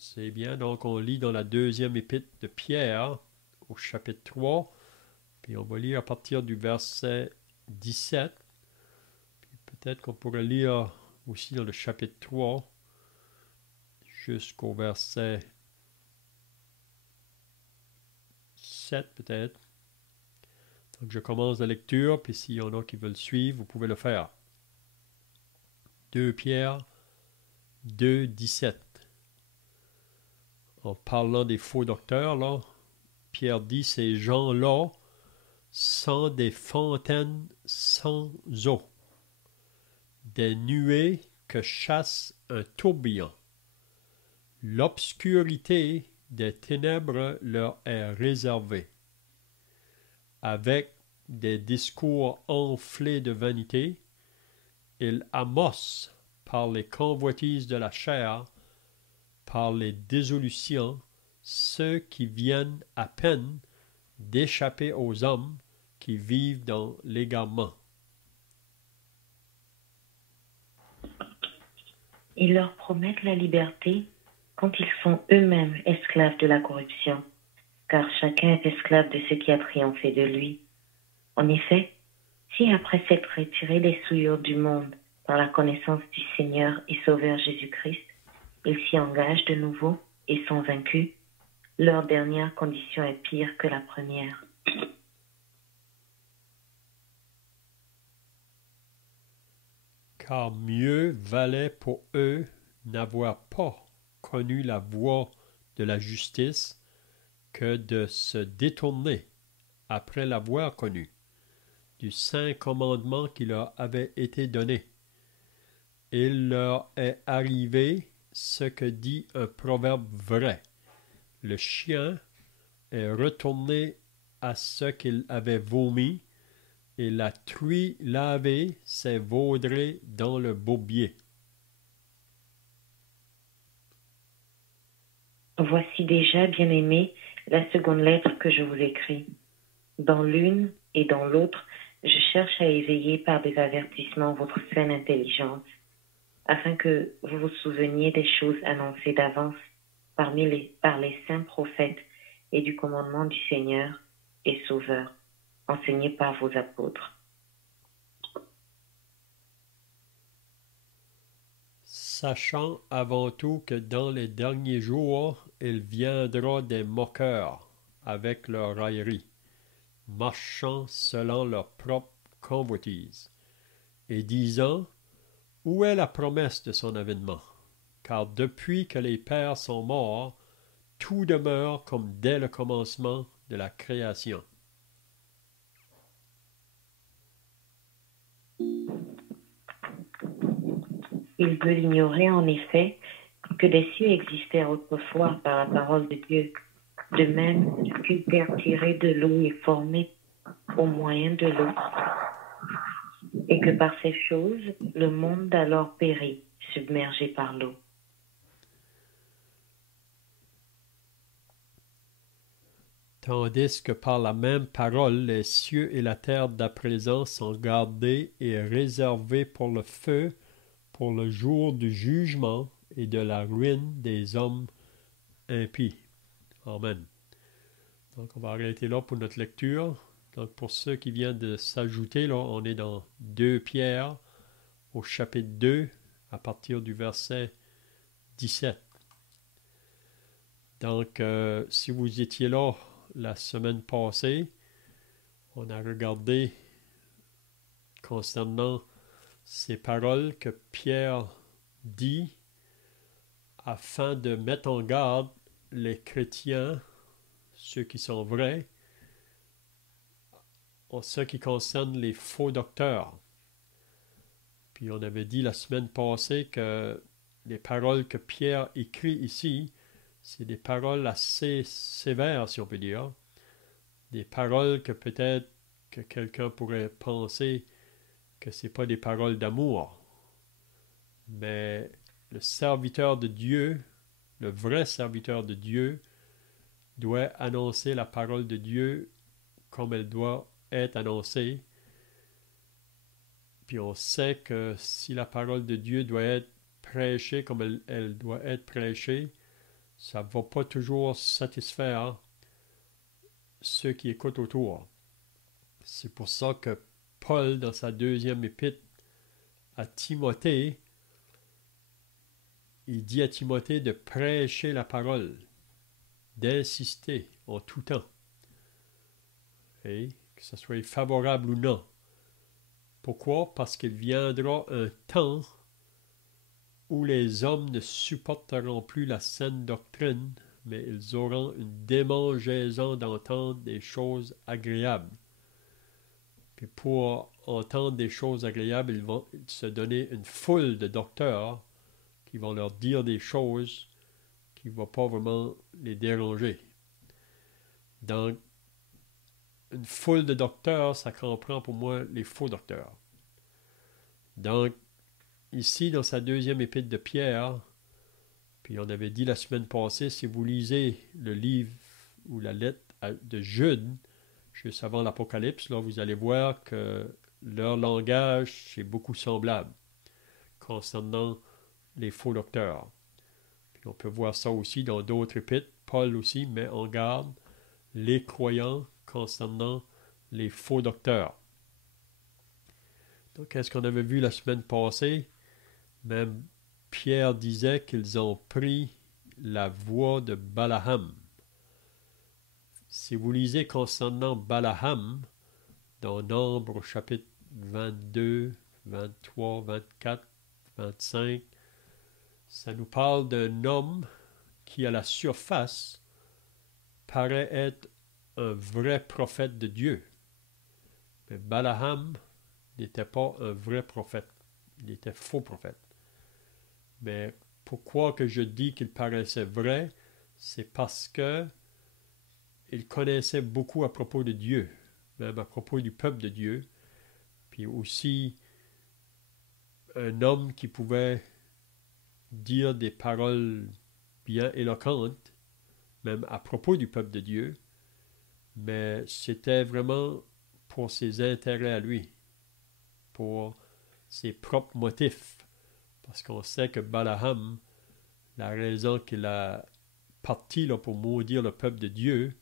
C'est bien, donc on lit dans la deuxième épître de Pierre, au chapitre 3, puis on va lire à partir du verset 17. Peut-être qu'on pourrait lire aussi dans le chapitre 3 jusqu'au verset 7 peut-être. Donc je commence la lecture, puis s'il y en a qui veulent suivre, vous pouvez le faire. 2 Pierre 2, 17. En parlant des faux docteurs, là, Pierre dit ces gens-là sont des fontaines sans eau, des nuées que chasse un tourbillon. L'obscurité des ténèbres leur est réservée. Avec des discours enflés de vanité, ils amossent par les convoitises de la chair, par les dissolutions, ceux qui viennent à peine d'échapper aux hommes qui vivent dans l'égarement. Ils leur promettent la liberté quand ils sont eux-mêmes esclaves de la corruption, car chacun est esclave de ce qui a triomphé de lui. En effet, si après s'être retirés des souillures du monde par la connaissance du Seigneur et Sauveur Jésus-Christ, ils s'y engagent de nouveau et sont vaincus, leur dernière condition est pire que la première. Car mieux valait pour eux n'avoir pas connu la voie de la justice que de se détourner, après l'avoir connue, du saint commandement qui leur avait été donné. Il leur est arrivé ce que dit un proverbe vrai. Le chien est retourné à ce qu'il avait vomi, et la truie lavée s'est vautrée dans le bourbier. Voici déjà, bien-aimés, la seconde lettre que je vous écris. Dans l'une et dans l'autre, je cherche à éveiller par des avertissements votre saine intelligence, afin que vous vous souveniez des choses annoncées d'avance par les saints prophètes et du commandement du Seigneur et Sauveur, enseigné par vos apôtres. Sachant avant tout que dans les derniers jours, il viendra des moqueurs avec leur raillerie, marchant selon leur propre convoitise, et disant, où est la promesse de son avènement? Car depuis que les pères sont morts, tout demeure comme dès le commencement de la création. Ils veulent ignorer en effet que des cieux existèrent autrefois par la parole de Dieu, de même qu'une terre tirée de l'eau est formée au moyen de l'eau, et que par ces choses, le monde d'alors périt, submergé par l'eau. Tandis que par la même parole les cieux et la terre d'à présent sont gardés et réservés pour le feu, pour le jour du jugement et de la ruine des hommes impies. Amen. Donc on va arrêter là pour notre lecture. Donc pour ceux qui viennent de s'ajouter, là, on est dans 2 Pierre au chapitre 2 à partir du verset 17. Donc si vous étiez là la semaine passée, on a regardé concernant ces paroles que Pierre dit afin de mettre en garde les chrétiens, ceux qui sont vrais, en ce qui concerne les faux docteurs. Puis on avait dit la semaine passée que les paroles que Pierre écrit ici, c'est des paroles assez sévères, si on peut dire. Des paroles que peut-être que quelqu'un pourrait penser que ce n'est pas des paroles d'amour. Mais le serviteur de Dieu, le vrai serviteur de Dieu, doit annoncer la parole de Dieu comme elle doit être annoncée. Puis on sait que si la parole de Dieu doit être prêchée comme elle doit être prêchée, ça ne va pas toujours satisfaire ceux qui écoutent autour. C'est pour ça que Paul, dans sa deuxième épître à Timothée, il dit à Timothée de prêcher la parole, d'insister en tout temps, et que ce soit favorable ou non. Pourquoi? Parce qu'il viendra un temps où les hommes ne supporteront plus la saine doctrine, mais ils auront une démangeaison d'entendre des choses agréables. Puis pour entendre des choses agréables, ils vont se donner une foule de docteurs qui vont leur dire des choses qui ne vont pas vraiment les déranger. Donc, une foule de docteurs, ça comprend pour moi les faux docteurs. Donc, ici, dans sa deuxième épître de Pierre, puis on avait dit la semaine passée, si vous lisez le livre ou la lettre de Jude, juste avant l'Apocalypse, là, vous allez voir que leur langage est beaucoup semblable concernant les faux docteurs. Puis on peut voir ça aussi dans d'autres épîtres. Paul aussi met en garde les croyants concernant les faux docteurs. Donc, qu'est-ce qu'on avait vu la semaine passée? Même Pierre disait qu'ils ont pris la voie de Balaam. Si vous lisez concernant Balaam, dans Nombre chapitre 22, 23, 24, 25, ça nous parle d'un homme qui, à la surface, paraît être un vrai prophète de Dieu. Mais Balaam n'était pas un vrai prophète. Il était faux prophète. Mais pourquoi que je dis qu'il paraissait vrai? C'est parce que il connaissait beaucoup à propos de Dieu, même à propos du peuple de Dieu, puis aussi un homme qui pouvait dire des paroles bien éloquentes, même à propos du peuple de Dieu, mais c'était vraiment pour ses intérêts à lui, pour ses propres motifs, parce qu'on sait que Balaam, la raison qu'il a parti là, pour maudire le peuple de Dieu,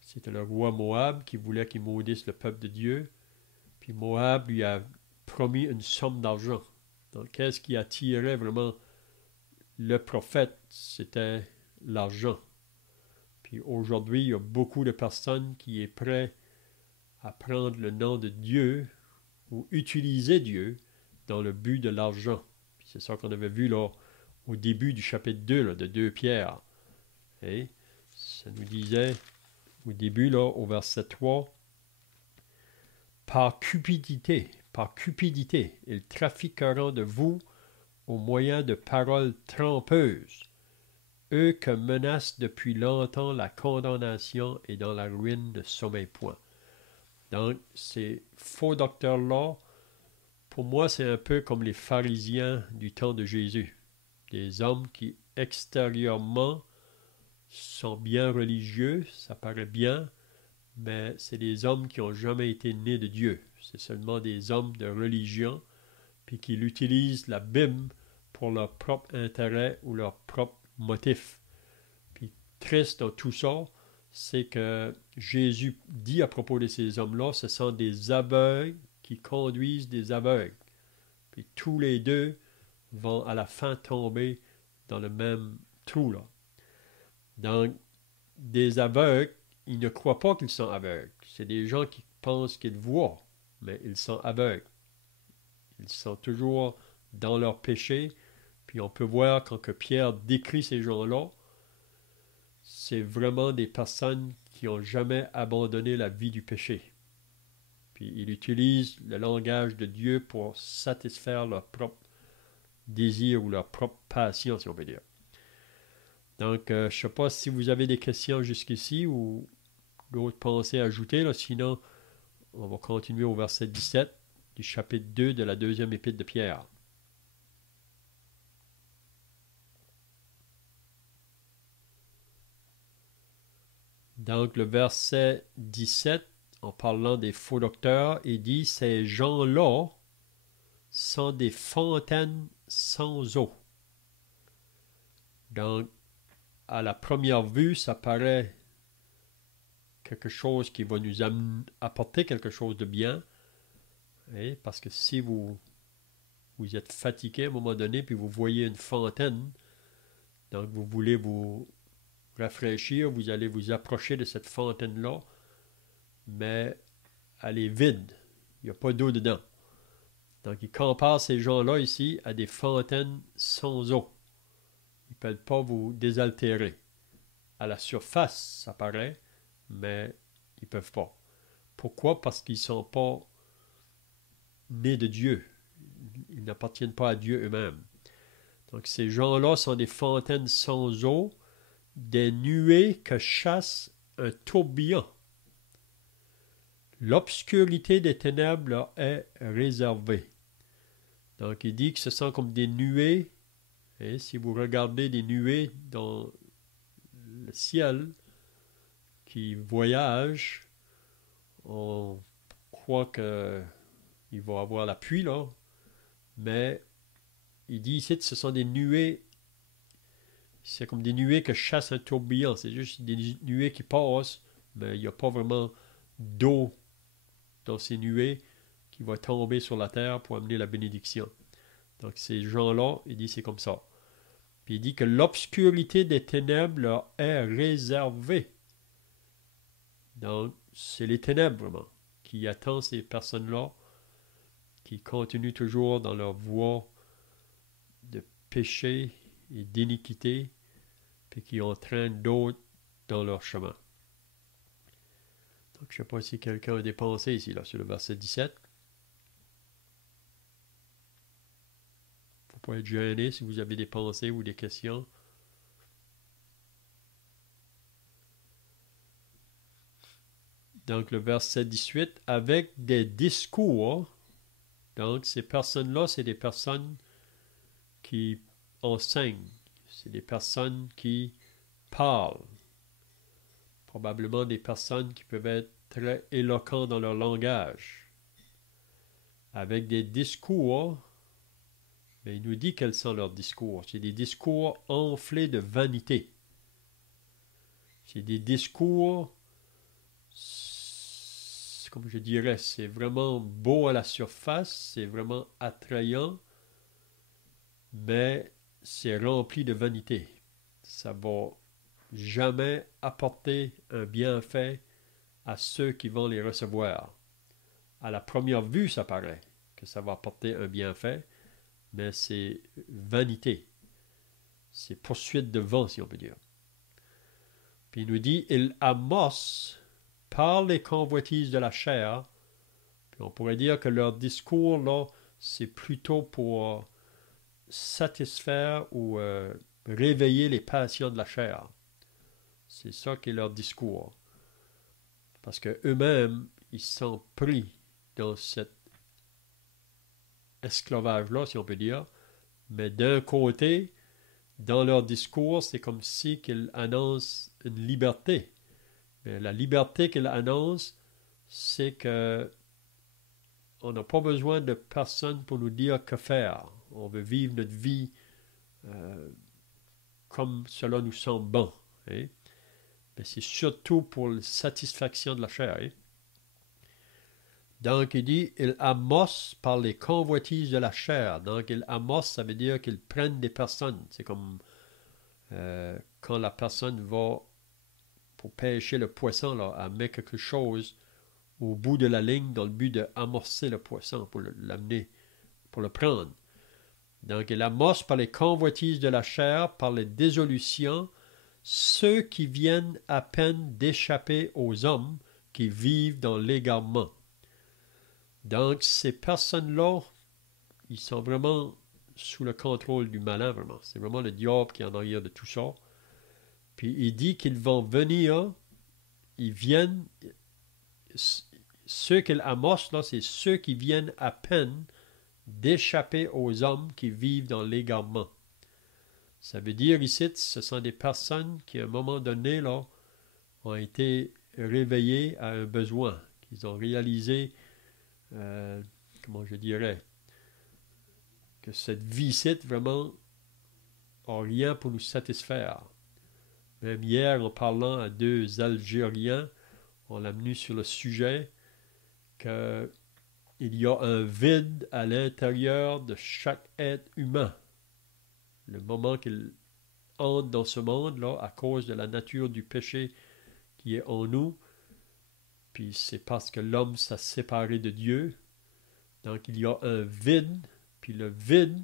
c'était le roi Moab qui voulait qu'il maudisse le peuple de Dieu. Puis Moab lui a promis une somme d'argent. Donc, qu'est-ce qui attirait vraiment le prophète? C'était l'argent. Puis aujourd'hui, il y a beaucoup de personnes qui sont prêtes à prendre le nom de Dieu ou utiliser Dieu dans le but de l'argent. Puis c'est ça qu'on avait vu là au début du chapitre 2 là, de 2 Pierre. Et ça nous disait au début, là, au verset 3, par cupidité, ils trafiqueront de vous au moyen de paroles trompeuses, eux que menacent depuis longtemps la condamnation et dans la ruine ne sommeillent point. Donc, ces faux docteurs-là, pour moi, c'est un peu comme les pharisiens du temps de Jésus. Des hommes qui, extérieurement, sont bien religieux, ça paraît bien, mais c'est des hommes qui n'ont jamais été nés de Dieu. C'est seulement des hommes de religion, puis qui utilisent la Bible pour leur propre intérêt ou leur propre motif. Puis triste dans tout ça, c'est que Jésus dit à propos de ces hommes-là, ce sont des aveugles qui conduisent des aveugles. Puis tous les deux vont à la fin tomber dans le même trou là. Donc, des aveugles, ils ne croient pas qu'ils sont aveugles. C'est des gens qui pensent qu'ils voient, mais ils sont aveugles. Ils sont toujours dans leur péché. Puis on peut voir quand que Pierre décrit ces gens-là, c'est vraiment des personnes qui n'ont jamais abandonné la vie du péché. Puis il utilise le langage de Dieu pour satisfaire leur propre désir ou leur propre passion, si on peut dire. Donc, je ne sais pas si vous avez des questions jusqu'ici ou d'autres pensées à ajouter. Là. Sinon, on va continuer au verset 17 du chapitre 2 de la deuxième épître de Pierre. Donc, le verset 17, en parlant des faux docteurs, il dit « Ces gens-là sont des fontaines sans eau. » Donc, à la première vue, ça paraît quelque chose qui va nous apporter quelque chose de bien. Et parce que si vous êtes fatigué à un moment donné, puis vous voyez une fontaine, donc vous voulez vous rafraîchir, vous allez vous approcher de cette fontaine-là, mais elle est vide. Il n'y a pas d'eau dedans. Donc, il compare ces gens-là ici à des fontaines sans eau. Ils ne peuvent pas vous désaltérer. À la surface, ça paraît, mais ils ne peuvent pas. Pourquoi? Parce qu'ils ne sont pas nés de Dieu. Ils n'appartiennent pas à Dieu eux-mêmes. Donc, ces gens-là sont des fontaines sans eau, des nuées que chasse un tourbillon. L'obscurité des ténèbres leur est réservée. Donc, il dit que ce sont comme des nuées. Et si vous regardez des nuées dans le ciel qui voyagent, on croit qu'il va y avoir la pluie, là. Mais il dit ici que ce sont des nuées. C'est comme des nuées que chasse un tourbillon. C'est juste des nuées qui passent, mais il n'y a pas vraiment d'eau dans ces nuées qui va tomber sur la terre pour amener la bénédiction. Donc ces gens-là, il dit c'est comme ça. Puis il dit que l'obscurité des ténèbres leur est réservée. Donc c'est les ténèbres vraiment qui attendent ces personnes-là, qui continuent toujours dans leur voie de péché et d'iniquité, puis qui entraînent d'autres dans leur chemin. Donc je ne sais pas si quelqu'un a des pensées ici, là, sur le verset 17. Pas être gêné si vous avez des pensées ou des questions. Donc le verset 18, avec des discours. Donc ces personnes-là, c'est des personnes qui enseignent. C'est des personnes qui parlent. Probablement des personnes qui peuvent être très éloquents dans leur langage. Avec des discours. Mais il nous dit quels sont leurs discours. C'est des discours enflés de vanité. C'est des discours, comme je dirais, c'est vraiment beau à la surface, c'est vraiment attrayant, mais c'est rempli de vanité. Ça ne va jamais apporter un bienfait à ceux qui vont les recevoir. À la première vue, ça paraît que ça va apporter un bienfait, mais c'est vanité. C'est poursuite de vent, si on peut dire. Puis il nous dit, il amosse par les convoitises de la chair. Puis on pourrait dire que leur discours, là, c'est plutôt pour satisfaire ou réveiller les passions de la chair. C'est ça qui est leur discours. Parce qu'eux-mêmes, ils sont pris dans cet esclavage-là, si on peut dire. Mais d'un côté, dans leur discours, c'est comme si qu'ils annoncent une liberté. Mais la liberté qu'ils annoncent, c'est que on n'a pas besoin de personne pour nous dire que faire. On veut vivre notre vie comme cela nous semble bon. Hein? Mais c'est surtout pour la satisfaction de la chair. Hein? Donc, il dit, il amosse par les convoitises de la chair. Donc, il amosse, ça veut dire qu'ils prennent des personnes. C'est comme quand la personne va pour pêcher le poisson, là, elle met quelque chose au bout de la ligne dans le but d'amorcer le poisson pour l'amener, pour le prendre. Donc, il amosse par les convoitises de la chair, par les désolutions, ceux qui viennent à peine d'échapper aux hommes qui vivent dans l'égarement. Donc, ces personnes-là, ils sont vraiment sous le contrôle du malin, vraiment. C'est vraiment le diable qui est en arrière de tout ça. Puis, il dit qu'ils vont venir, ils viennent, ceux qu'il amoce, là, c'est ceux qui viennent à peine d'échapper aux hommes qui vivent dans l'égarement. Ça veut dire ici, ce sont des personnes qui, à un moment donné, là, ont été réveillées à un besoin, qu'ils ont réalisé, comment je dirais, que cette vie-ci, vraiment, n'a rien pour nous satisfaire. Même hier, en parlant à deux Algériens, on l'a amené sur le sujet qu'il y a un vide à l'intérieur de chaque être humain. Le moment qu'il entre dans ce monde-là, à cause de la nature du péché qui est en nous, puis c'est parce que l'homme s'est séparé de Dieu. Donc il y a un vide, puis le vide,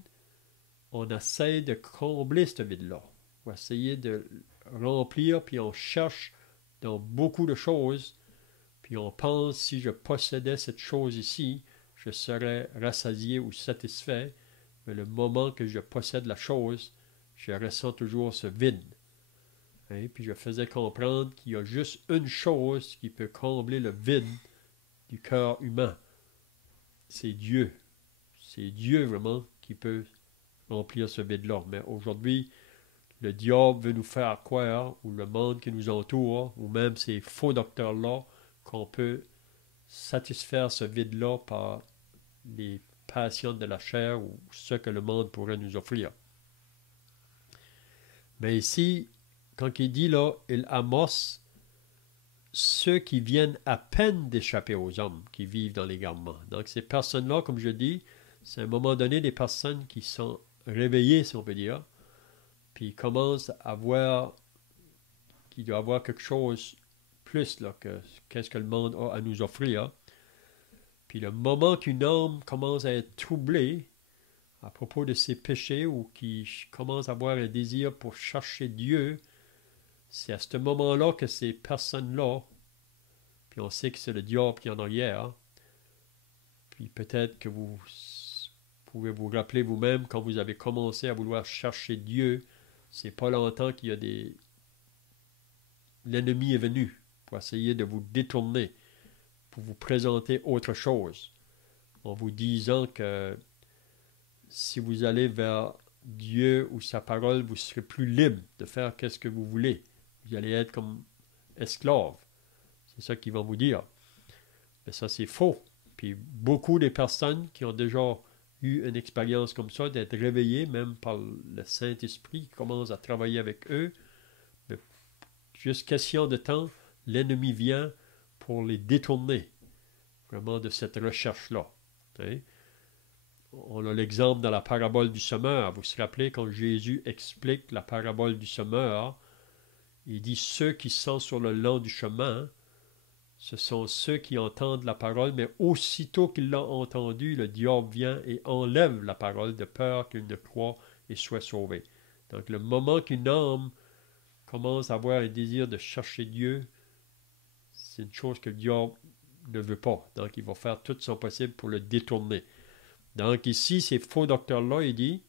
on essaie de combler ce vide-là. On va essayer de remplir, puis on cherche dans beaucoup de choses, puis on pense, si je possédais cette chose ici, je serais rassasié ou satisfait, mais le moment que je possède la chose, je ressens toujours ce vide. Hein? Puis je faisais comprendre qu'il y a juste une chose qui peut combler le vide du cœur humain. C'est Dieu. C'est Dieu vraiment qui peut remplir ce vide-là. Mais aujourd'hui, le diable veut nous faire croire, ou le monde qui nous entoure, ou même ces faux docteurs-là, qu'on peut satisfaire ce vide-là par les passions de la chair ou ce que le monde pourrait nous offrir. Mais ici, quand il dit là, il amosse ceux qui viennent à peine d'échapper aux hommes qui vivent dans l'égarement. Donc ces personnes-là, comme je dis, c'est à un moment donné des personnes qui sont réveillées, si on peut dire, puis ils commencent à voir qu'il doit y avoir quelque chose plus là, que qu'est-ce que le monde a à nous offrir. Puis le moment qu'une âme commence à être troublée à propos de ses péchés ou qui commence à avoir un désir pour chercher Dieu, c'est à ce moment-là que ces personnes-là, puis on sait que c'est le diable qui en a hier, puis peut-être que vous pouvez vous rappeler vous-même quand vous avez commencé à vouloir chercher Dieu, c'est pas longtemps qu'il y a des... L'ennemi est venu pour essayer de vous détourner, pour vous présenter autre chose, en vous disant que si vous allez vers Dieu ou sa parole, vous serez plus libre de faire qu'est-ce que vous voulez. Vous allez être comme esclave. C'est ça qu'ils vont vous dire. Mais ça, c'est faux. Puis beaucoup de personnes qui ont déjà eu une expérience comme ça, d'être réveillées, même par le Saint-Esprit qui commence à travailler avec eux, mais juste question de temps, l'ennemi vient pour les détourner vraiment de cette recherche-là. Hein? On a l'exemple dans la parabole du semeur. Vous vous rappelez quand Jésus explique la parabole du semeur, il dit ceux qui sont sur le long du chemin, ce sont ceux qui entendent la parole, mais aussitôt qu'ils l'ont entendue, le diable vient et enlève la parole de peur qu'ils ne croient et soient sauvés. Donc le moment qu'une âme commence à avoir un désir de chercher Dieu, c'est une chose que le diable ne veut pas. Donc il va faire tout son possible pour le détourner. Donc ici, ces faux docteurs-là, il dit,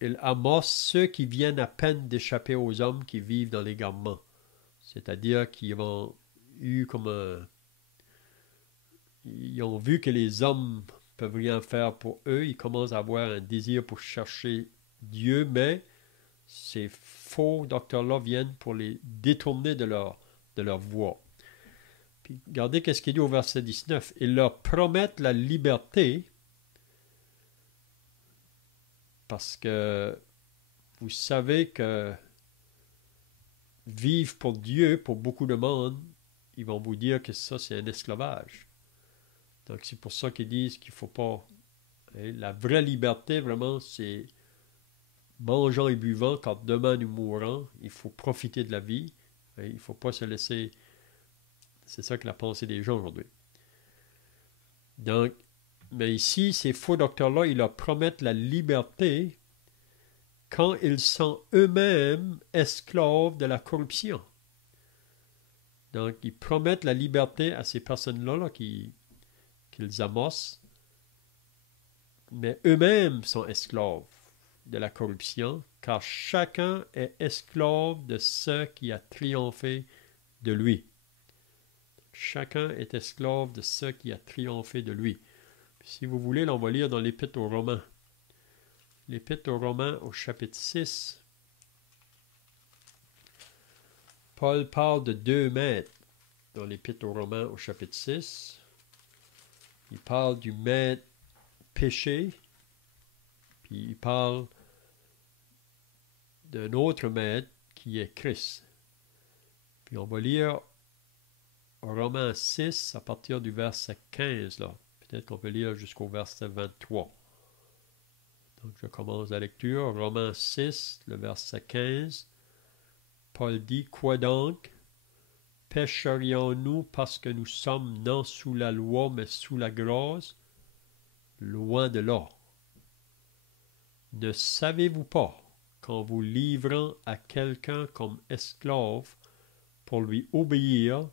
ils amassent ceux qui viennent à peine d'échapper aux hommes qui vivent dans l'égarement. C'est-à-dire qu'ils ont eu comme ils ont vu que les hommes peuvent rien faire pour eux, ils commencent à avoir un désir pour chercher Dieu, mais ces faux docteurs-là viennent pour les détourner de leur voie. Puis regardez ce qu'il dit au verset 19. Ils leur promettent la liberté parce que vous savez que vivre pour Dieu, pour beaucoup de monde, ils vont vous dire que ça, c'est un esclavage. Donc, c'est pour ça qu'ils disent qu'il ne faut pas... Hein, la vraie liberté, vraiment, c'est mangeant et buvant, quand demain nous mourrons, il faut profiter de la vie. Hein, il ne faut pas se laisser... C'est ça que la pensée des gens aujourd'hui. Donc, mais ici, ces faux docteurs-là, ils leur promettent la liberté quand ils sont eux-mêmes esclaves de la corruption. Donc, ils promettent la liberté à ces personnes-là qu'ils amassent, mais eux-mêmes sont esclaves de la corruption, car chacun est esclave de ce qui a triomphé de lui. Chacun est esclave de ce qui a triomphé de lui. Puis, si vous voulez, là, on va lire dans l'Épître aux Romains. L'Épître aux Romains au chapitre 6. Paul parle de 2 maîtres dans l'Épître aux Romains au chapitre 6. Il parle du maître péché, puis il parle d'un autre maître qui est Christ. Puis on va lire Romains 6 à partir du verset 15, là. Peut-être qu'on peut lire jusqu'au verset 23. Donc je commence la lecture. Romains 6, le verset 15. Paul dit, « Quoi donc? Pécherions-nous parce que nous sommes non sous la loi, mais sous la grâce? Loin de là. Ne savez-vous pas qu'en vous livrant à quelqu'un comme esclave pour lui obéir,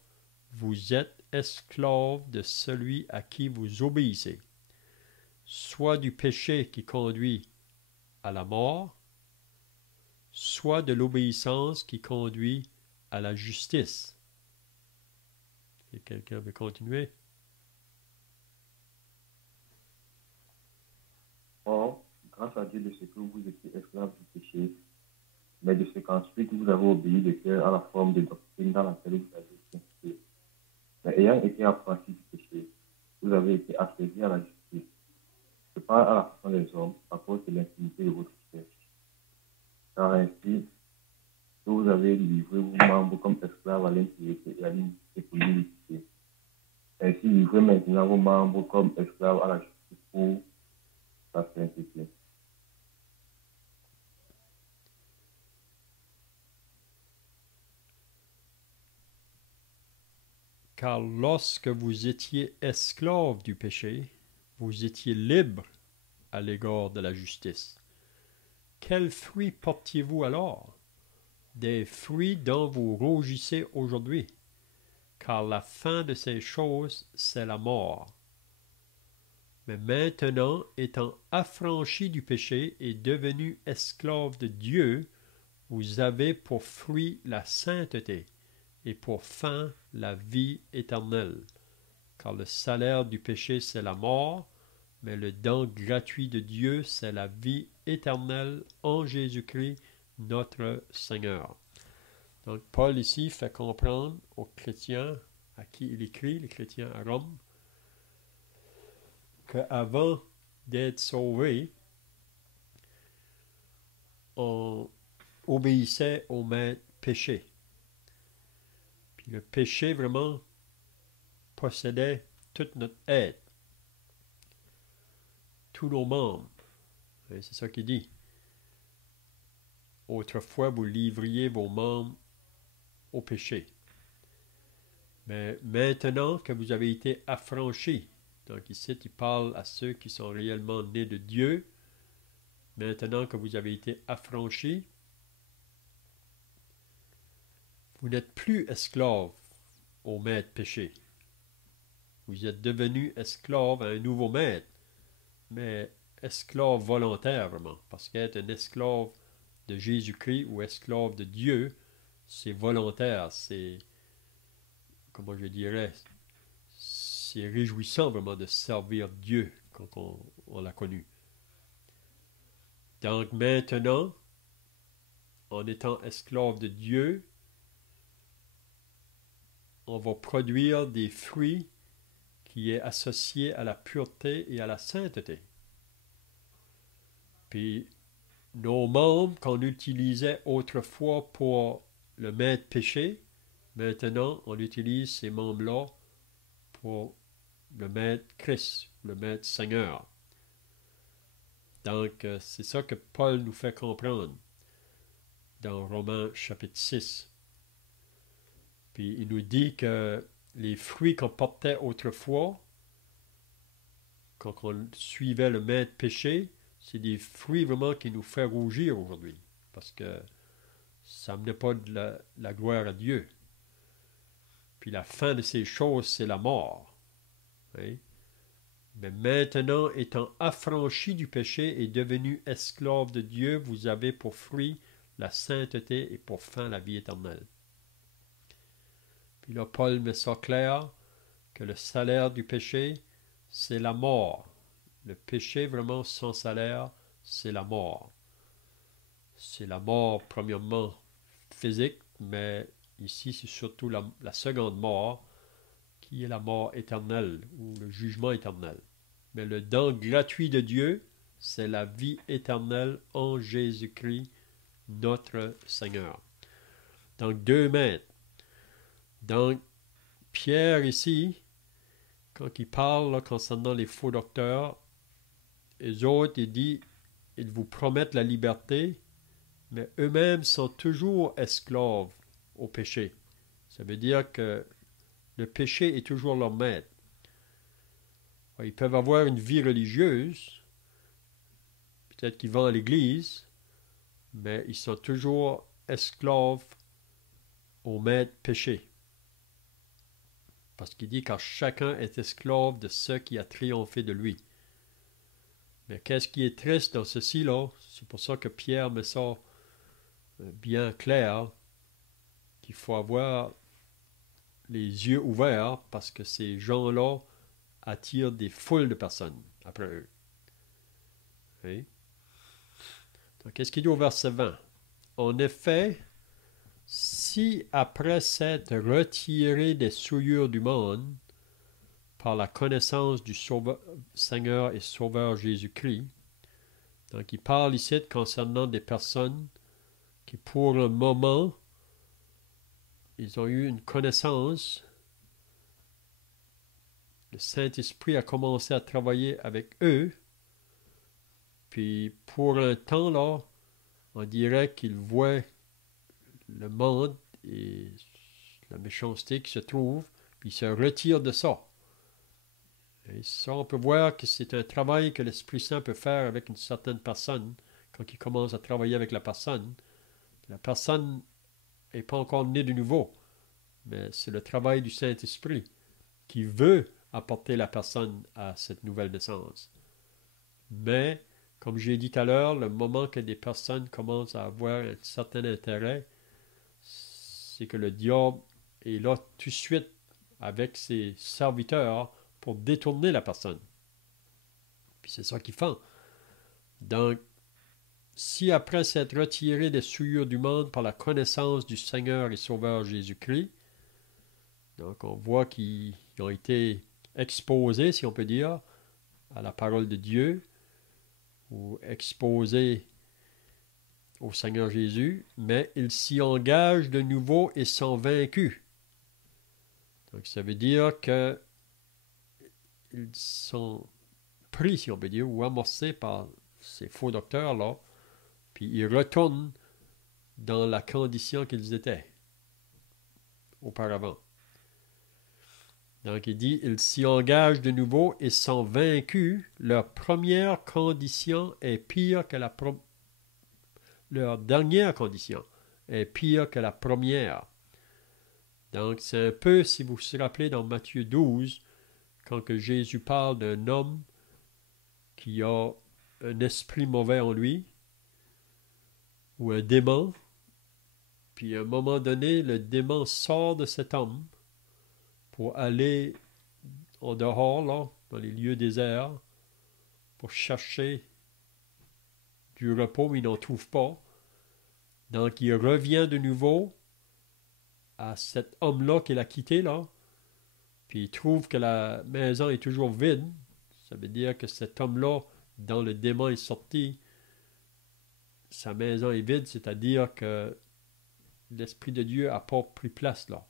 vous êtes esclave de celui à qui vous obéissez, soit du péché qui conduit à la mort, soit de l'obéissance qui conduit à la justice. » Et quelqu'un veut continuer? Or, grâce à Dieu de ce que vous étiez esclaves du péché, mais de ce qu'ensuite vous avez obéi de cœur à la forme de doctrine dans laquelle vous avez été instruits. Mais ayant été affranchis du péché, vous avez été asservis à la justice. Ce pas à la façon des hommes, à cause de l'infinité de votre chair. Car ainsi, que vous avez livré vos membres comme esclaves à l'impiété et à l'iniquité pour l'iniquité. Ainsi, livrez maintenant vos membres comme esclaves à la justice pour la sainteté. Car lorsque vous étiez esclaves du péché, vous étiez libres à l'égard de la justice. Quels fruits portiez-vous alors? Des fruits dont vous rougissez aujourd'hui, car la fin de ces choses, c'est la mort. Mais maintenant, étant affranchis du péché et devenus esclaves de Dieu, vous avez pour fruit la sainteté et pour fin la vie éternelle. Car le salaire du péché, c'est la mort, mais le don gratuit de Dieu, c'est la vie éternelle en Jésus-Christ, notre Seigneur. Donc, Paul ici fait comprendre aux chrétiens à qui il écrit, les chrétiens à Rome, qu'avant d'être sauvés, on obéissait au maître péché. Puis le péché vraiment possédait toute notre être, tous nos membres. Et c'est ça qu'il dit. Autrefois, vous livriez vos membres au péché. Mais maintenant que vous avez été affranchis, donc ici, il parle à ceux qui sont réellement nés de Dieu, maintenant que vous avez été affranchis, vous n'êtes plus esclaves au maître péché. Vous êtes devenus esclaves à un nouveau maître, mais esclaves volontaires vraiment, parce qu'être un esclave de Jésus-Christ ou esclave de Dieu, c'est volontaire, c'est, comment je dirais, c'est réjouissant vraiment de servir Dieu quand on l'a connu. Donc maintenant, en étant esclave de Dieu, on va produire des fruits qui est associés à la pureté et à la sainteté. Puis nos membres qu'on utilisait autrefois pour le maître péché, maintenant on utilise ces membres-là pour le maître Christ, le maître Seigneur. Donc c'est ça que Paul nous fait comprendre dans Romains chapitre 6. Puis il nous dit que les fruits qu'on portait autrefois, quand on suivait le maître péché, c'est des fruits vraiment qui nous font rougir aujourd'hui, parce que ça n'amenait pas de la gloire à Dieu. Puis la fin de ces choses, c'est la mort. Hein? Mais maintenant, étant affranchis du péché et devenus esclaves de Dieu, vous avez pour fruit la sainteté et pour fin la vie éternelle. Puis là, Paul met ça clair, que le salaire du péché, c'est la mort. Le péché, vraiment, sans salaire, c'est la mort. C'est la mort, premièrement, physique, mais ici, c'est surtout la seconde mort, qui est la mort éternelle, ou le jugement éternel. Mais le don gratuit de Dieu, c'est la vie éternelle en Jésus-Christ, notre Seigneur. Donc 2 mètres. Donc Pierre ici, quand il parle là, concernant les faux docteurs, eux autres, il dit, ils vous promettent la liberté, mais eux-mêmes sont toujours esclaves au péché. Ça veut dire que le péché est toujours leur maître. Ils peuvent avoir une vie religieuse, peut-être qu'ils vont à l'église, mais ils sont toujours esclaves au maître péché. Parce qu'il dit car chacun est esclave de ce qui a triomphé de lui. Mais qu'est-ce qui est triste dans ceci-là? C'est pour ça que Pierre met ça bien clair, qu'il faut avoir les yeux ouverts parce que ces gens-là attirent des foules de personnes après eux. Oui? Donc, qu'est-ce qu'il dit au verset 20? En effet, si après s'être retiré des souillures du monde, par la connaissance du Seigneur et Sauveur Jésus-Christ, donc il parle ici concernant des personnes qui pour un moment, ils ont eu une connaissance, le Saint-Esprit a commencé à travailler avec eux, puis pour un temps là, on dirait qu'ils voient le monde et la méchanceté qui se trouve, puis ils se retirent de ça. Et ça, on peut voir que c'est un travail que l'Esprit Saint peut faire avec une certaine personne, quand il commence à travailler avec la personne. La personne n'est pas encore née de nouveau, mais c'est le travail du Saint-Esprit qui veut apporter la personne à cette nouvelle naissance. Mais, comme j'ai dit tout à l'heure, le moment que des personnes commencent à avoir un certain intérêt, c'est que le diable est là tout de suite avec ses serviteurs pour détourner la personne. Puis c'est ça qu'ils font. Donc, si après s'être retiré des souillures du monde par la connaissance du Seigneur et Sauveur Jésus-Christ, donc on voit qu'ils ont été exposés, si on peut dire, à la parole de Dieu, ou exposés au Seigneur Jésus, mais ils s'y engagent de nouveau et sont vaincus. Donc ça veut dire que ils sont pris, si on peut dire, ou amorcés par ces faux docteurs-là, puis ils retournent dans la condition qu'ils étaient auparavant. Donc il dit, ils s'y engagent de nouveau et sont vaincus. Leur première condition est pire que leur dernière condition est pire que la première. Donc c'est un peu, si vous vous rappelez dans Matthieu 12, quand que Jésus parle d'un homme qui a un esprit mauvais en lui, ou un démon, puis à un moment donné, le démon sort de cet homme pour aller en dehors, là, dans les lieux déserts, pour chercher du repos, mais il n'en trouve pas. Donc il revient de nouveau à cet homme-là qu'il a quitté, là, puis il trouve que la maison est toujours vide. Ça veut dire que cet homme-là, dont le démon est sorti, sa maison est vide, c'est-à-dire que l'Esprit de Dieu n'a pas pris place là.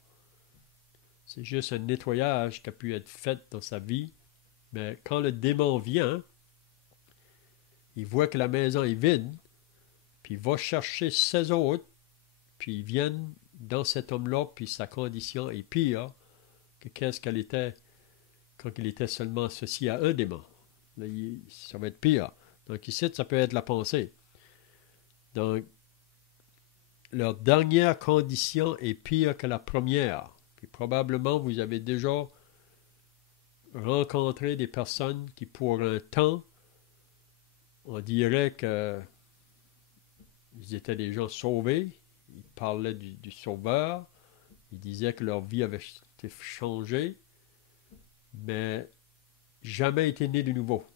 C'est juste un nettoyage qui a pu être fait dans sa vie. Mais quand le démon vient, il voit que la maison est vide, puis il va chercher ses autres, puis ils viennent dans cet homme-là, puis sa condition est pire que qu'est-ce qu'elle était quand il était seulement associé à un démon. Là, ça va être pire. Donc ici, ça peut être la pensée. Donc, leur dernière condition est pire que la première. Puis probablement, vous avez déjà rencontré des personnes qui, pour un temps, on dirait que ils étaient des gens sauvés. Ils parlaient du Sauveur. Ils disaient que leur vie avait été changée, mais jamais été nés de nouveau.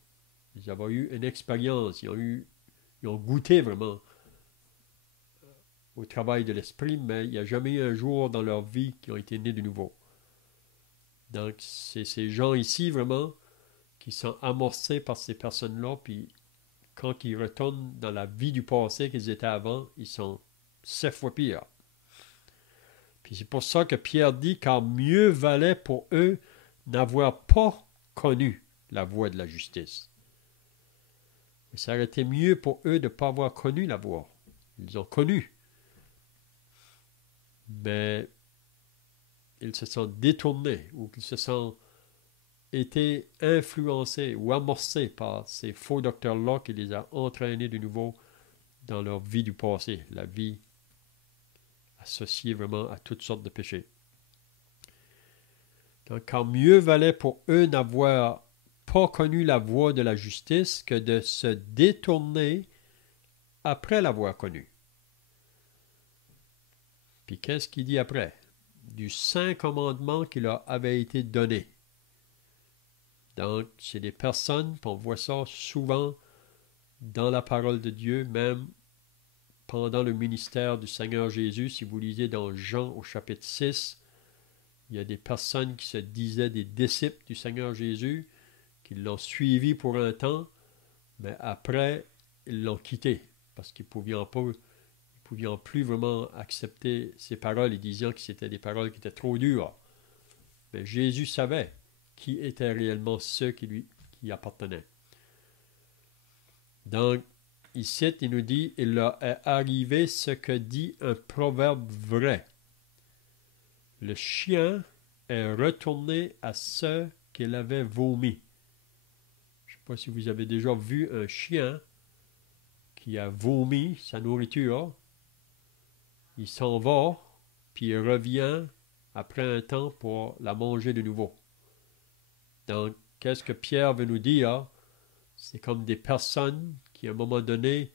Ils avaient eu une expérience. Ils ont goûté vraiment au travail de l'esprit, mais il n'y a jamais eu un jour dans leur vie qui ont été nés de nouveau. Donc, c'est ces gens ici, vraiment, qui sont amorcés par ces personnes-là, puis quand ils retournent dans la vie du passé qu'ils étaient avant, ils sont 7 fois pires. Puis c'est pour ça que Pierre dit, car mieux valait pour eux n'avoir pas connu la voie de la justice. Et ça aurait été mieux pour eux de ne pas avoir connu la voie. Ils ont connu. Mais ils se sont détournés ou qu'ils se sont été influencés ou amorcés par ces faux docteurs-là qui les a entraînés de nouveau dans leur vie du passé, la vie associée vraiment à toutes sortes de péchés. Donc, quand mieux valait pour eux n'avoir pas connu la voie de la justice que de se détourner après l'avoir connue. Puis qu'est-ce qu'il dit après? Du saint commandement qui leur avait été donné. Donc, c'est des personnes, on voit ça souvent dans la parole de Dieu, même pendant le ministère du Seigneur Jésus. Si vous lisez dans Jean au chapitre 6, il y a des personnes qui se disaient des disciples du Seigneur Jésus, qui l'ont suivi pour un temps, mais après, ils l'ont quitté, parce qu'ils ne pouvaient plus vraiment accepter ses paroles et disant que c'était des paroles qui étaient trop dures. Mais Jésus savait qui étaient réellement ceux qui appartenaient. Donc, ici, il nous dit, il leur est arrivé ce que dit un proverbe vrai. Le chien est retourné à ceux qu'il avait vomi. Je ne sais pas si vous avez déjà vu un chien qui a vomi sa nourriture. Il s'en va, puis il revient après un temps pour la manger de nouveau. Donc, qu'est-ce que Pierre veut nous dire? C'est comme des personnes qui, à un moment donné,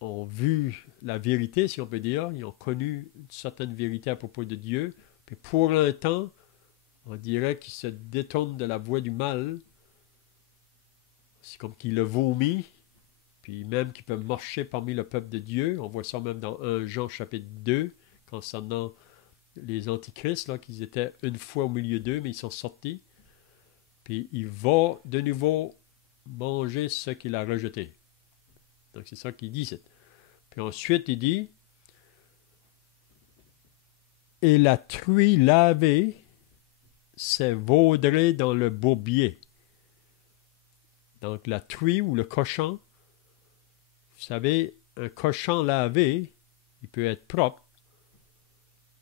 ont vu la vérité, si on peut dire. Ils ont connu une certaine vérité à propos de Dieu. Puis pour un temps, on dirait qu'ils se détournent de la voie du mal. C'est comme qu'ils le vomit. Puis même qu'ils peuvent marcher parmi le peuple de Dieu. On voit ça même dans 1 Jean chapitre 2, concernant les antichrists, là, qu'ils étaient une fois au milieu d'eux, mais ils sont sortis. Puis il va de nouveau manger ce qu'il a rejeté. Donc c'est ça qu'il dit. Puis ensuite il dit, et la truie lavée s'est vaudrée dans le bourbier. Donc la truie ou le cochon, vous savez, un cochon lavé, il peut être propre,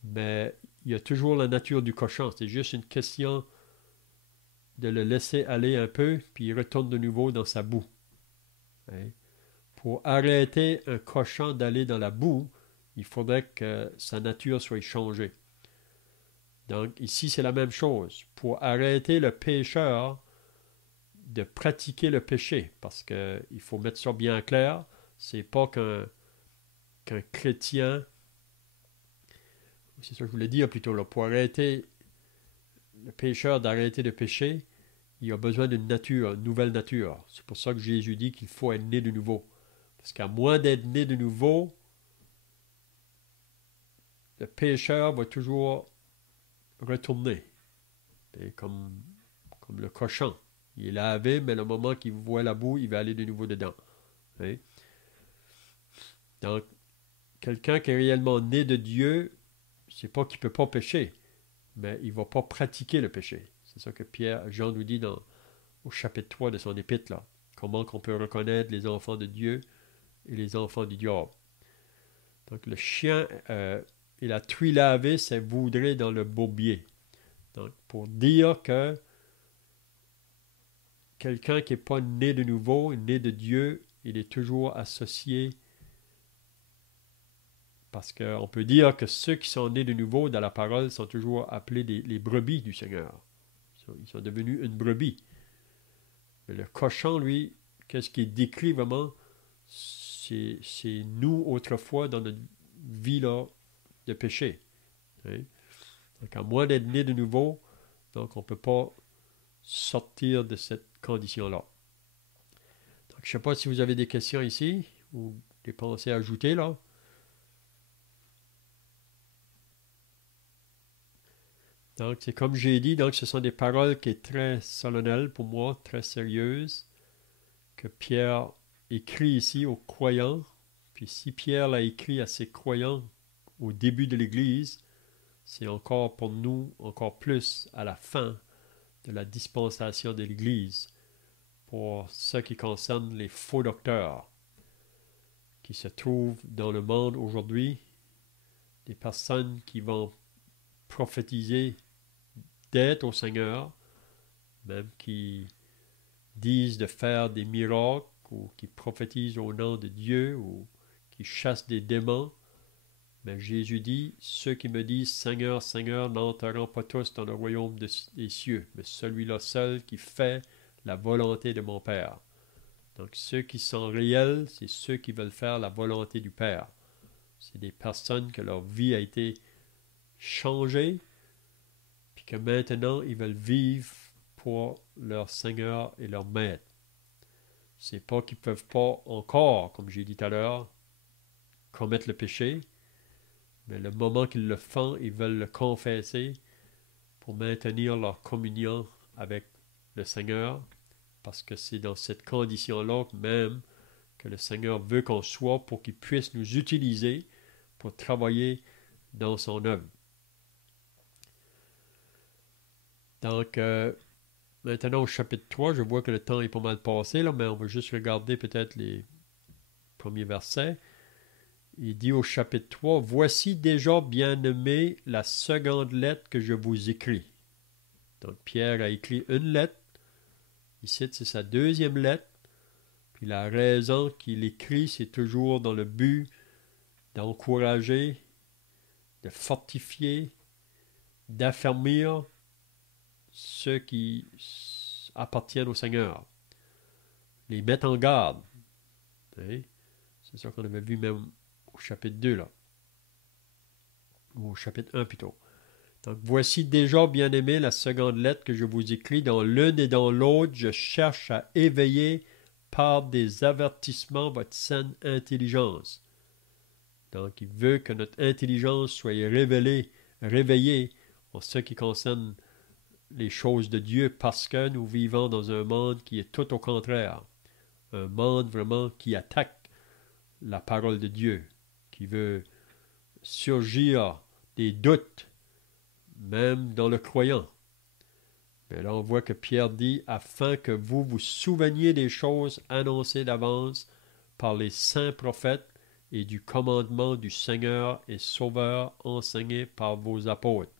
mais il y a toujours la nature du cochon. C'est juste une question de le laisser aller un peu, puis il retourne de nouveau dans sa boue. Hein? Pour arrêter un cochon d'aller dans la boue, il faudrait que sa nature soit changée. Donc ici, c'est la même chose. Pour arrêter le pécheur de pratiquer le péché, parce qu'il faut mettre ça bien clair, c'est pas qu'un chrétien, c'est ça que je voulais dire plutôt, là, pour arrêter le pécheur d'arrêter de pécher, il a besoin d'une nature, une nouvelle nature. C'est pour ça que Jésus dit qu'il faut être né de nouveau. Parce qu'à moins d'être né de nouveau, le pécheur va toujours retourner. Et comme le cochon. Il est lavé, mais le moment qu'il voit la boue, il va aller de nouveau dedans. Et donc, quelqu'un qui est réellement né de Dieu, c'est pas qu'il ne peut pas pécher, mais il ne va pas pratiquer le péché. C'est ça que Jean nous dit au chapitre 3 de son épître, là. Comment qu'on peut reconnaître les enfants de Dieu et les enfants du diable. Donc le chien et la truie lavée s'est vaudrée dans le bourbier. Donc pour dire que quelqu'un qui n'est pas né de nouveau, né de Dieu, il est toujours associé, parce qu'on peut dire que ceux qui sont nés de nouveau dans la parole sont toujours appelés les brebis du Seigneur. Ils sont devenus une brebis. Mais le cochon, lui, qu'est-ce qui est décrit vraiment? C'est nous, autrefois, dans notre vie là, de péché. Hein? Donc, à moins d'être né de nouveau, donc on ne peut pas sortir de cette condition-là. Donc, je ne sais pas si vous avez des questions ici, ou des pensées à ajouter, là. Donc, c'est comme j'ai dit, donc ce sont des paroles qui sont très solennelles pour moi, très sérieuses, que Pierre écrit ici aux croyants. Puis si Pierre l'a écrit à ses croyants, au début de l'Église, c'est encore pour nous, encore plus à la fin de la dispensation de l'Église, pour ce qui concerne les faux docteurs qui se trouvent dans le monde aujourd'hui, des personnes qui vont prophétiser d'être au Seigneur, même qui disent de faire des miracles ou qui prophétisent au nom de Dieu ou qui chassent des démons. Mais Jésus dit, ceux qui me disent Seigneur, Seigneur n'entreront pas tous dans le royaume des cieux, mais celui-là seul qui fait la volonté de mon Père. Donc ceux qui sont réels, c'est ceux qui veulent faire la volonté du Père. C'est des personnes que leur vie a été changée, puis que maintenant ils veulent vivre pour leur Seigneur et leur Maître. C'est pas qu'ils ne peuvent pas encore, comme j'ai dit tout à l'heure, commettre le péché, mais le moment qu'ils le font, ils veulent le confesser pour maintenir leur communion avec le Seigneur, parce que c'est dans cette condition-là même que le Seigneur veut qu'on soit pour qu'il puisse nous utiliser pour travailler dans son œuvre. Donc, maintenant au chapitre 3, je vois que le temps est pas mal passé, là, mais on va juste regarder peut-être les premiers versets. Il dit au chapitre 3, « Voici déjà, bien-aimés, la seconde lettre que je vous écris. » Donc, Pierre a écrit une lettre. Ici, c'est sa deuxième lettre. Puis la raison qu'il écrit, c'est toujours dans le but d'encourager, de fortifier, d'affermir ceux qui appartiennent au Seigneur. Les mettre en garde. C'est ça qu'on avait vu même au chapitre 2, là. Ou au chapitre 1 plutôt. Donc, voici déjà, bien-aimés, la seconde lettre que je vous écris. Dans l'une et dans l'autre, je cherche à éveiller par des avertissements votre saine intelligence. Donc, il veut que notre intelligence soit réveillée en ce qui concerne les choses de Dieu, parce que nous vivons dans un monde qui est tout au contraire. Un monde vraiment qui attaque la parole de Dieu, qui veut surgir des doutes, même dans le croyant. Mais là, on voit que Pierre dit, afin que vous vous souveniez des choses annoncées d'avance par les saints prophètes et du commandement du Seigneur et Sauveur enseigné par vos apôtres.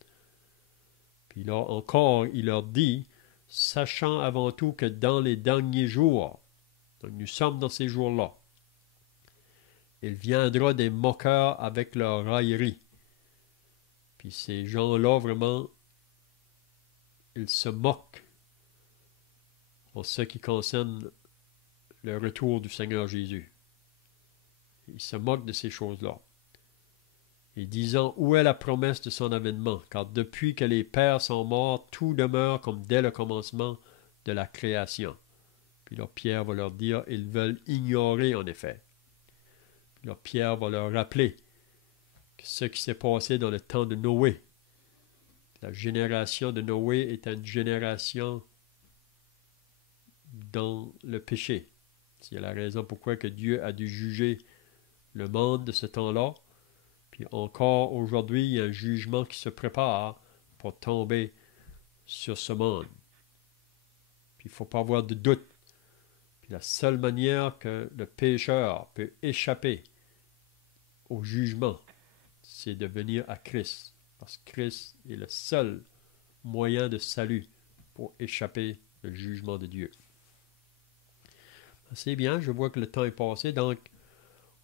Puis là encore, il leur dit, sachant avant tout que dans les derniers jours, donc nous sommes dans ces jours-là, il viendra des moqueurs avec leur raillerie. Puis ces gens-là, vraiment, ils se moquent en ce qui concerne le retour du Seigneur Jésus. Ils se moquent de ces choses-là. Et disant, où est la promesse de son avènement? Car depuis que les pères sont morts, tout demeure comme dès le commencement de la création. Puis là, Pierre va leur dire, ils veulent ignorer en effet. Puis là, Pierre va leur rappeler que ce qui s'est passé dans le temps de Noé. La génération de Noé est une génération dans le péché. C'est la raison pourquoi que Dieu a dû juger le monde de ce temps-là. Puis encore aujourd'hui, il y a un jugement qui se prépare pour tomber sur ce monde. Puis il ne faut pas avoir de doute. Puis la seule manière que le pécheur peut échapper au jugement, c'est de venir à Christ. Parce que Christ est le seul moyen de salut pour échapper au jugement de Dieu. C'est bien, je vois que le temps est passé, donc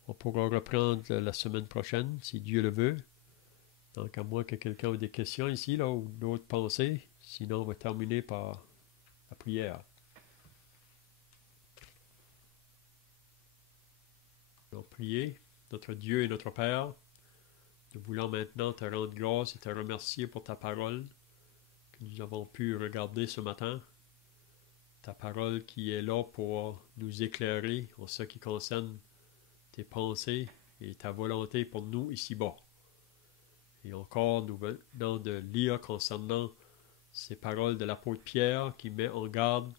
on pourra reprendre la semaine prochaine, si Dieu le veut. Donc, à moins que quelqu'un ait des questions ici, là, ou d'autres pensées, sinon on va terminer par la prière. Donc, priez, notre Dieu et notre Père, nous voulons maintenant te rendre grâce et te remercier pour ta parole que nous avons pu regarder ce matin. Ta parole qui est là pour nous éclairer en ce qui concerne tes pensées et ta volonté pour nous ici-bas. Et encore, nous venons de lire concernant ces paroles de l'apôtre Pierre qui met en garde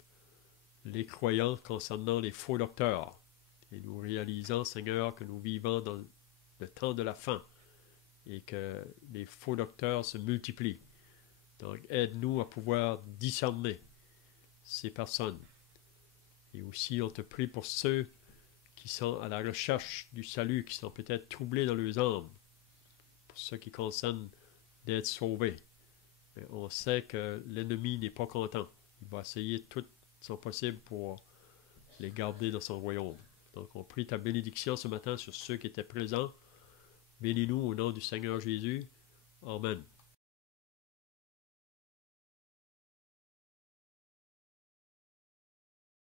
les croyants concernant les faux docteurs. Et nous réalisons, Seigneur, que nous vivons dans le temps de la fin et que les faux docteurs se multiplient. Donc, aide-nous à pouvoir discerner ces personnes. Et aussi, on te prie pour ceux qui sont à la recherche du salut, qui sont peut-être troublés dans leurs âmes, pour ceux qui concernent d'être sauvés. Mais on sait que l'ennemi n'est pas content. Il va essayer tout son possible pour les garder dans son royaume. Donc, on prie ta bénédiction ce matin sur ceux qui étaient présents. Bénis-nous au nom du Seigneur Jésus. Amen.